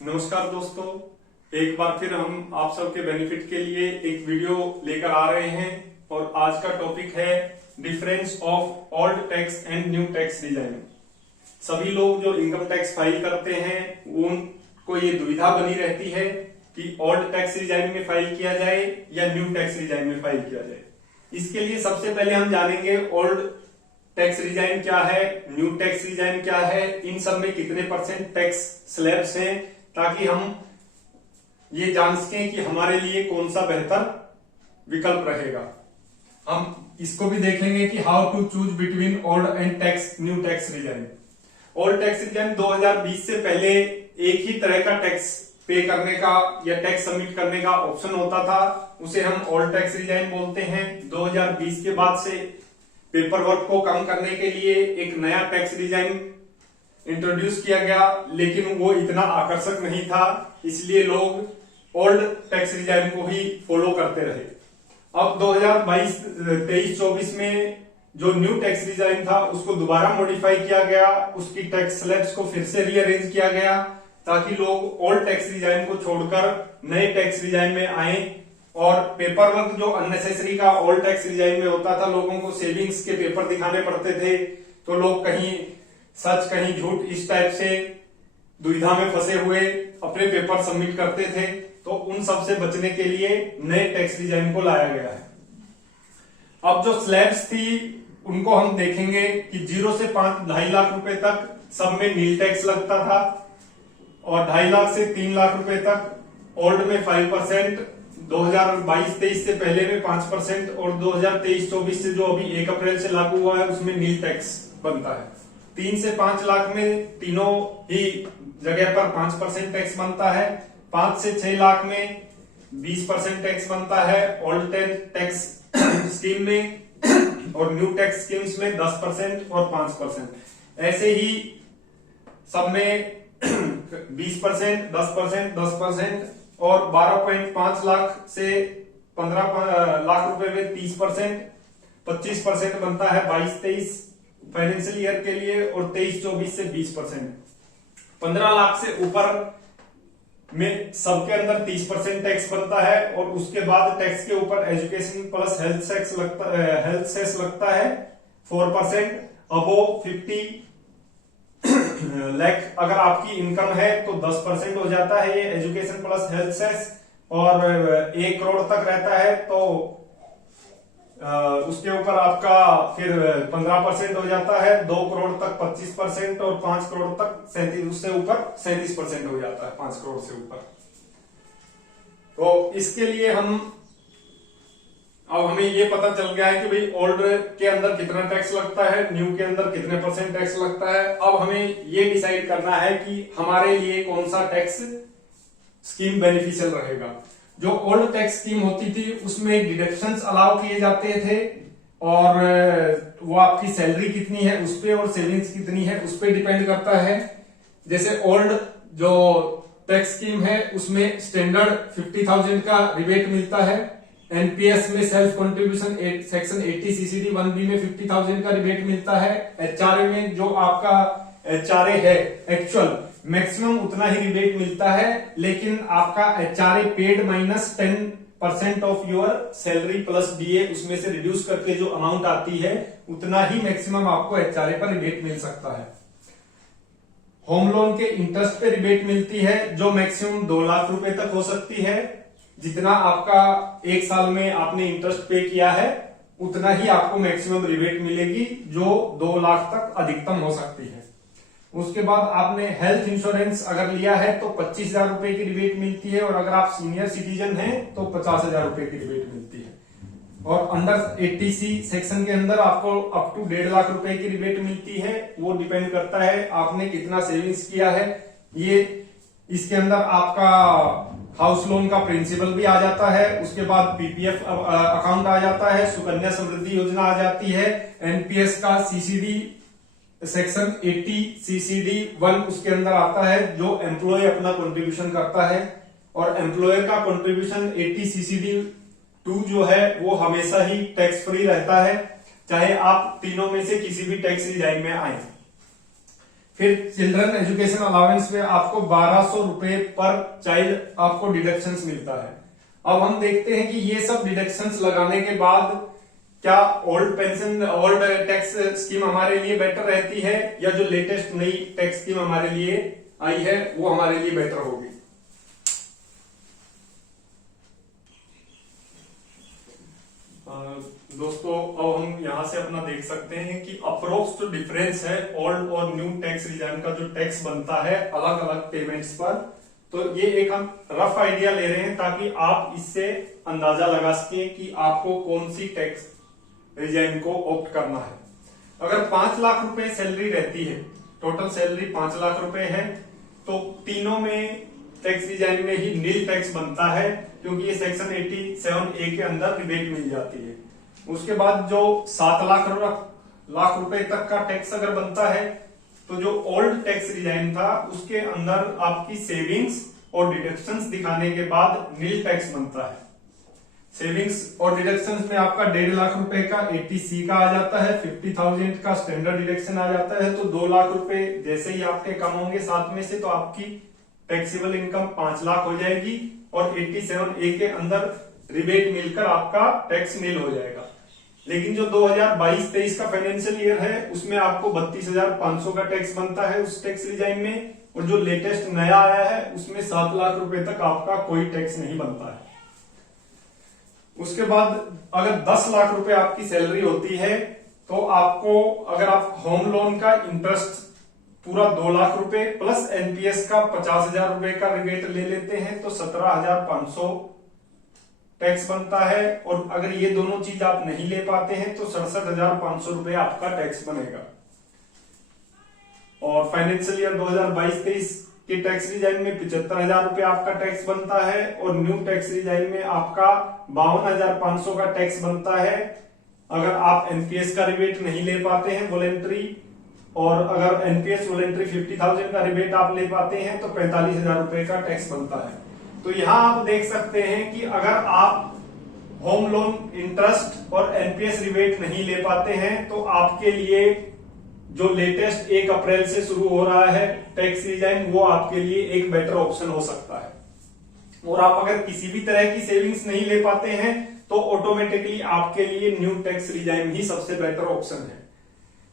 नमस्कार दोस्तों, एक बार फिर हम आप सबके बेनिफिट के लिए एक वीडियो लेकर आ रहे हैं और आज का टॉपिक है difference of old tax and new tax design. सभी लोग जो इनकम टैक्स फाइल करते हैं उनको ये दुविधा बनी रहती है कि ओल्ड टैक्स डिजाइन में फाइल किया जाए या न्यू टैक्स डिजाइन में फाइल किया जाए। इसके लिए सबसे पहले हम जानेंगे ओल्ड टैक्स डिजाइन क्या है, न्यू टैक्स डिजाइन क्या है, इन सब में कितने % टैक्स स्लैब्स हैं, ताकि हम ये जान सकें कि हमारे लिए कौन सा बेहतर विकल्प रहेगा। हम इसको भी देखेंगे कि how to choose between old and tax new tax design. Old tax design 2020 से पहले एक ही तरह का टैक्स पे करने का या टैक्स सबमिट करने का ऑप्शन होता था, उसे हम ओल्ड टैक्स डिजाइन बोलते हैं। 2020 के बाद से पेपर वर्क को कम करने के लिए एक नया टैक्स डिजाइन इंट्रोड्यूस किया गया, लेकिन वो इतना आकर्षक नहीं था, इसलिए लोग ओल्ड टैक्स डिजाइन को ही फॉलो करते रहे। अब 2022-23-24 में जो न्यू टैक्स डिजाइन था उसको दोबारा मॉडिफाई किया गया, उसकी टैक्स स्लैब्स को फिर से रीअरेंज किया गया ताकि लोग ओल्ड टैक्स डिजाइन को छोड़कर नए टैक्स डिजाइन में आए। और पेपर वर्क जो अननेसेसरी का ओल्ड टैक्स डिजाइन में होता था, लोगों को सेविंग्स के पेपर दिखाने पड़ते थे, तो लोग कहीं सच कहीं झूठ इस टाइप से दुविधा में फंसे हुए अपने पेपर सबमिट करते थे, तो उन सब से बचने के लिए नए टैक्स डिजाइन को लाया गया है। अब जो स्लैब्स थी उनको हम देखेंगे कि 0 से 2.5 लाख रुपए तक सब में नील टैक्स लगता था और 2.5 लाख से 3 लाख रुपए तक ओल्ड में 5%, 2022-23 से पहले में 5% और 2023-24 से जो अभी 1 अप्रैल से लागू हुआ है उसमें नील टैक्स बनता है। 3 से 5 लाख में तीनों ही जगह पर 5% टैक्स बनता है। 5 से 6 लाख में 20% टैक्स बनता है ओल्ड टैक्स स्कीम में, और न्यू टैक्स स्कीम्स में 10% और 5%। ऐसे ही सब में 20%, 10%, 10% और 12.5 लाख से 15 लाख रुपए में 30%, 25% बनता है 22-23 फाइनेंशियल ईयर के लिए और 23-24 से 20%। 15 लाख से ऊपर में सबके अंदर 30% टैक्स बनता है और उसके बाद टैक्स के ऊपर एजुकेशन प्लस हेल्थ सेस लगता है 4%। अबोव 50 लाख अगर आपकी इनकम है तो 10% हो जाता है ये एजुकेशन प्लस हेल्थ सेस, और 1 करोड़ तक रहता है तो उसके ऊपर आपका फिर 15% हो जाता है। 2 करोड़ तक 25% और 5 करोड़ तक 37, उससे ऊपर 37% हो जाता है 5 करोड़ से ऊपर। तो इसके लिए अब हमें ये पता चल गया है कि भाई ओल्ड के अंदर कितना टैक्स लगता है, न्यू के अंदर कितने % टैक्स लगता है। अब हमें ये डिसाइड करना है कि हमारे लिए कौन सा टैक्स स्कीम बेनिफिशियल रहेगा। जो ओल्ड टैक्स स्कीम होती थी उसमें डिडक्शंस अलाउ किए जाते थे और वो आपकी सैलरी कितनी है उस पे और सेविंग्स कितनी है उस पे डिपेंड करता है। जैसे ओल्ड जो टैक्स स्कीम है उसमें स्टैंडर्ड 50,000 का रिबेट मिलता है। एनपीएस में self contribution section 80 CCD 1B में 50,000 का रिबेट मिलता है। एचआरए में जो आपका एचआरए है एक्चुअल मैक्सिमम उतना ही रिबेट मिलता है, लेकिन आपका HRA paid minus 10% of your salary plus DA उसमें से रिड्यूस करके जो अमाउंट आती है उतना ही मैक्सिमम आपको एचआरए पर रिबेट मिल सकता है। होम लोन के इंटरेस्ट पे रिबेट मिलती है जो मैक्सिमम 2 लाख रुपए तक हो सकती है। जितना आपका 1 साल में आपने इंटरेस्ट पे किया है उतना ही आपको मैक्सिमम रिबेट मिलेगी, जो 2 लाख तक अधिकतम हो सकती है। उसके बाद आपने हेल्थ इंश्योरेंस अगर लिया है तो 25,000 रुपए की रिबेट मिलती है, और अगर आप सीनियर सिटीजन हैं तो 50,000 रुपए की रिबेट मिलती है। और अंडर 80C सेक्शन के अंदर आपको अप टू 1.5 लाख रुपए की रिबेट मिलती है। वो डिपेंड करता है आपने कितना सेविंग्स किया है। ये इसके अंदर आपका हाउस लोन का प्रिंसिपल भी आ जाता है, उसके बाद पीपीएफ अकाउंट आ जाता है, सुकन्या समृद्धि योजना आ जाती है, एनपीएस का सीसीडी सेक्शन 80 सीसीडी 1 उसके अंदर आता है जो एम्प्लॉय अपना कंट्रीब्यूशन करता है, और एम्प्लॉयर का कंट्रीब्यूशन 80 सीसीडी 2 जो है वो हमेशा ही टैक्स फ्री रहता है, चाहे आप तीनों में से किसी भी टैक्स डिजाइन में आए। फिर चिल्ड्रन एजुकेशन अलाउंस में आपको 1200 रुपए पर चाइल्ड आपको डिडक्शंस मिलता है। अब हम देखते हैं कि ये सब डिडक्शंस लगाने के बाद क्या ओल्ड टैक्स स्कीम हमारे लिए बेटर रहती है या जो लेटेस्ट नई टैक्स स्कीम हमारे लिए आई है वो हमारे लिए बेटर होगी। दोस्तों अब हम यहां से अपना देख सकते हैं कि अप्रोक्स जो डिफरेंस है ओल्ड और न्यू टैक्स रिजर्न का जो टैक्स बनता है अलग अलग पेमेंट्स पर, तो ये एक हम रफ आइडिया ले रहे हैं ताकि आप इससे अंदाजा लगा सकें कि आपको कौन सी टैक्स रिजाइन को ऑप्ट करना है। अगर 5 लाख रुपए सैलरी रहती है, टोटल सैलरी 5 लाख रुपए है, तो तीनों में टैक्स रिजाइन में ही नील टैक्स बनता है क्योंकि ये सेक्शन 87A के अंदर रिबेट मिल जाती है। उसके बाद जो 7 लाख रुपए तक का टैक्स अगर बनता है तो जो ओल्ड टैक्स रिजाइन था उसके अंदर आपकी सेविंग्स और डिडक्शंस दिखाने के बाद नील टैक्स बनता है। सेविंग्स और डिडक्शंस में आपका 1.5 लाख रुपए का 80C का आ जाता है, 50,000 का स्टैंडर्ड डिडक्शन आ जाता है, तो 2 लाख रुपए जैसे ही आपके कम होंगे 7 में से तो आपकी टैक्सेबल इनकम 5 लाख हो जाएगी और 87A के अंदर रिबेट मिलकर आपका टैक्स नील हो जाएगा। लेकिन जो 2022-23 का फाइनेंशियल ईयर है उसमें आपको 32,500 का टैक्स बनता है उस टैक्स रिजाइन में, और जो लेटेस्ट नया आया है उसमें 7 लाख रुपए तक आपका कोई टैक्स नहीं बनता है। उसके बाद अगर 10 लाख रुपए आपकी सैलरी होती है तो आपको, अगर आप होम लोन का इंटरेस्ट पूरा 2 लाख रुपए प्लस एनपीएस का 50,000 रुपए का रिबेट ले लेते हैं तो 17,500 टैक्स बनता है, और अगर ये दोनों चीज आप नहीं ले पाते हैं तो 67,500 रुपए आपका टैक्स बनेगा। और फाइनेंशियल ईयर 2022-23 के टैक्स रिजाइन में 75,000 रुपए आपका टैक्स बनता है, और न्यू टैक्स रिजाइन में आपका 52,500 का टैक्स बनता है अगर आप एनपीएस का रिबेट नहीं ले पाते हैं वॉलेंट्री, और अगर एनपीएस वॉलेंट्री 50,000 का रिबेट आप ले पाते हैं तो 45,000 रुपए का टैक्स बनता है। तो यहां आप देख सकते हैं कि अगर आप होम लोन इंटरेस्ट और एनपीएस रिबेट नहीं ले पाते हैं तो आपके लिए जो लेटेस्ट 1 अप्रैल से शुरू हो रहा है टैक्स रिजाइन वो आपके लिए एक बेटर ऑप्शन हो सकता है। और आप अगर किसी भी तरह की सेविंग्स नहीं ले पाते हैं तो ऑटोमेटिकली आपके लिए न्यू टैक्स रिजाइन ही सबसे बेटर ऑप्शन है।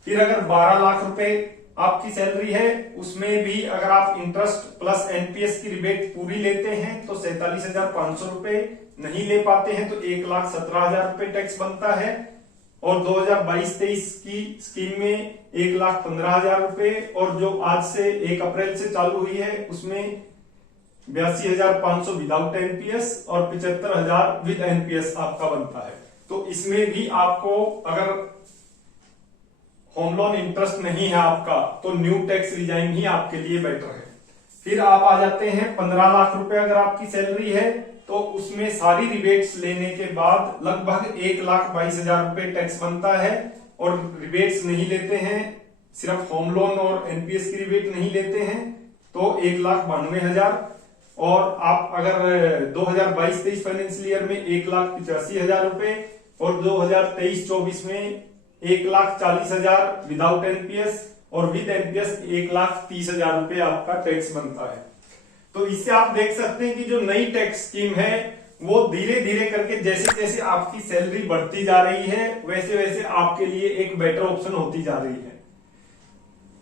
फिर अगर 12 लाख रुपए आपकी सैलरी है उसमें भी अगर आप इंटरेस्ट प्लस एनपीएस की रिबेट पूरी लेते हैं तो 47,500 रुपए, नहीं ले पाते हैं तो 1,17,000 रुपए टैक्स बनता है, और 2022-23 की स्कीम में 1,15,000 रुपए, और जो आज से 1 अप्रैल से चालू हुई है उसमें 82,500 विदाउट एनपीएस और 75,000 विद एनपीएस आपका बनता है। तो इसमें भी आपको अगर होम लोन इंटरेस्ट नहीं है आपका तो न्यू टैक्स रिजाइन ही आपके लिए बेटर है। फिर आप आ जाते हैं 15 लाख रुपए अगर आपकी सैलरी है तो उसमें सारी रिबेट्स लेने के बाद लगभग 1,22,000 रुपए टैक्स बनता है, और रिबेट्स नहीं लेते हैं, सिर्फ होम लोन और एनपीएस की रिबेट नहीं लेते हैं तो 1,92,000, और आप अगर 2022-23 फाइनेंशियल ईयर में 1,85,000 रुपए और 2023-24 में 1,40,000 विदाउट एनपीएस और विद एनपीएस 1,30,000 रुपए आपका टैक्स बनता है। तो इससे आप देख सकते हैं कि जो नई टैक्स स्कीम है वो धीरे धीरे करके जैसे जैसे आपकी सैलरी बढ़ती जा रही है वैसे वैसे आपके लिए एक बेटर ऑप्शन होती जा रही है।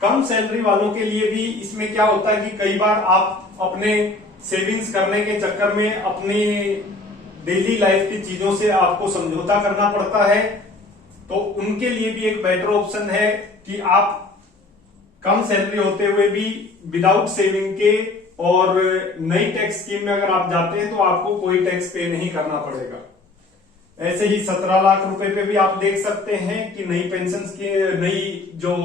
कम सैलरी वालों के लिए भी इसमें क्या होता है कि कई बार आप अपने सेविंग्स करने के चक्कर में अपनी डेली लाइफ की चीजों से आपको समझौता करना पड़ता है, तो उनके लिए भी एक बेटर ऑप्शन है कि आप कम सैलरी होते हुए भी विदाउट सेविंग के और नई टैक्स स्कीम में अगर आप जाते हैं तो आपको कोई टैक्स पे नहीं करना पड़ेगा। ऐसे ही 17 लाख रुपए पे भी आप देख सकते हैं कि नई पेंशन की नई जो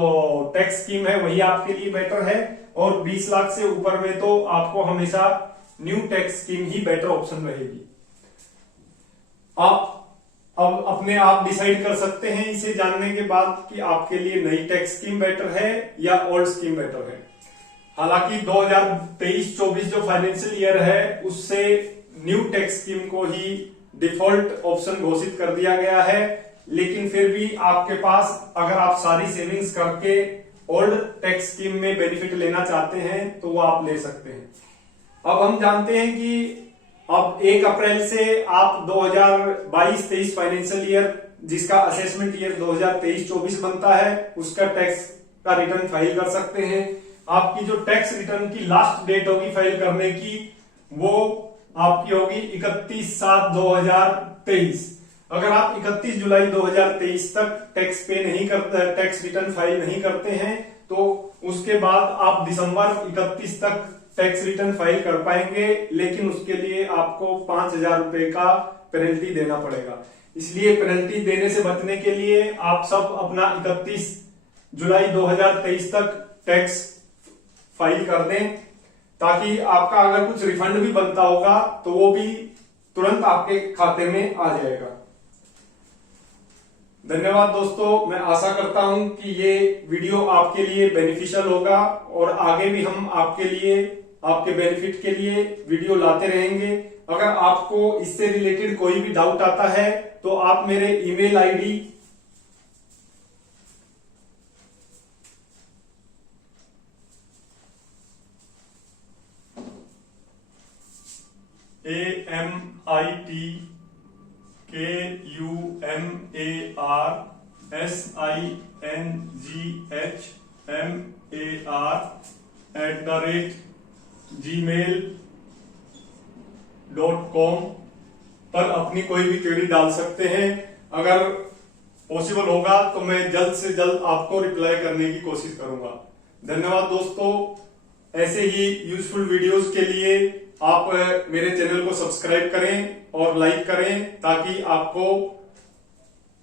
टैक्स स्कीम है वही आपके लिए बेटर है, और 20 लाख से ऊपर में तो आपको हमेशा न्यू टैक्स स्कीम ही बेटर ऑप्शन रहेगी। आप अब अपने आप डिसाइड कर सकते हैं इसे जानने के बाद कि आपके लिए नई टैक्स स्कीम बेटर है या ओल्ड स्कीम बेटर है। हालांकि 2023-24 जो फाइनेंशियल ईयर है उससे न्यू टैक्स स्कीम को ही डिफॉल्ट ऑप्शन घोषित कर दिया गया है, लेकिन फिर भी आपके पास अगर आप सारी सेविंग्स करके ओल्ड टैक्स स्कीम में बेनिफिट लेना चाहते हैं तो वो आप ले सकते हैं। अब हम जानते हैं कि अब 1 अप्रैल से आप 2022-23 फाइनेंशियल ईयर, जिसका असेसमेंट ईयर 2023-24 बनता है, उसका टैक्स का रिटर्न फाइल कर सकते हैं। आपकी जो टैक्स रिटर्न की लास्ट डेट होगी फाइल करने की, वो आपकी होगी 31/7/2023। अगर आप 31 जुलाई 2023 तक टैक्स रिटर्न फाइल नहीं करते हैं तो उसके बाद आप दिसंबर 31 तक टैक्स रिटर्न फाइल कर पाएंगे, लेकिन उसके लिए आपको 5,000 रुपए का पेनल्टी देना पड़ेगा। इसलिए पेनल्टी देने से बचने के लिए आप सब अपना 31 जुलाई 2023 तक टैक्स फाइल कर दें, ताकि आपका अगर कुछ रिफंड भी बनता होगा तो वो भी तुरंत आपके खाते में आ जाएगा। धन्यवाद दोस्तों, मैं आशा करता हूं कि ये वीडियो आपके लिए बेनिफिशियल होगा और आगे भी हम आपके लिए, आपके बेनिफिट के लिए वीडियो लाते रहेंगे। अगर आपको इससे रिलेटेड कोई भी डाउट आता है तो आप मेरे ईमेल आईडी AMITKUMARSINGHMAR@gmail.com पर अपनी कोई भी क्वेरी डाल सकते हैं। अगर पॉसिबल होगा तो मैं जल्द से जल्द आपको रिप्लाई करने की कोशिश करूंगा। धन्यवाद दोस्तों, ऐसे ही यूजफुल वीडियोस के लिए आप मेरे चैनल को सब्सक्राइब करें और लाइक करें, ताकि आपको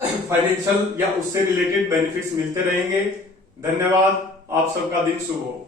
फाइनेंशियल या उससे रिलेटेड बेनिफिट्स मिलते रहेंगे। धन्यवाद, आप सबका दिन शुभ हो।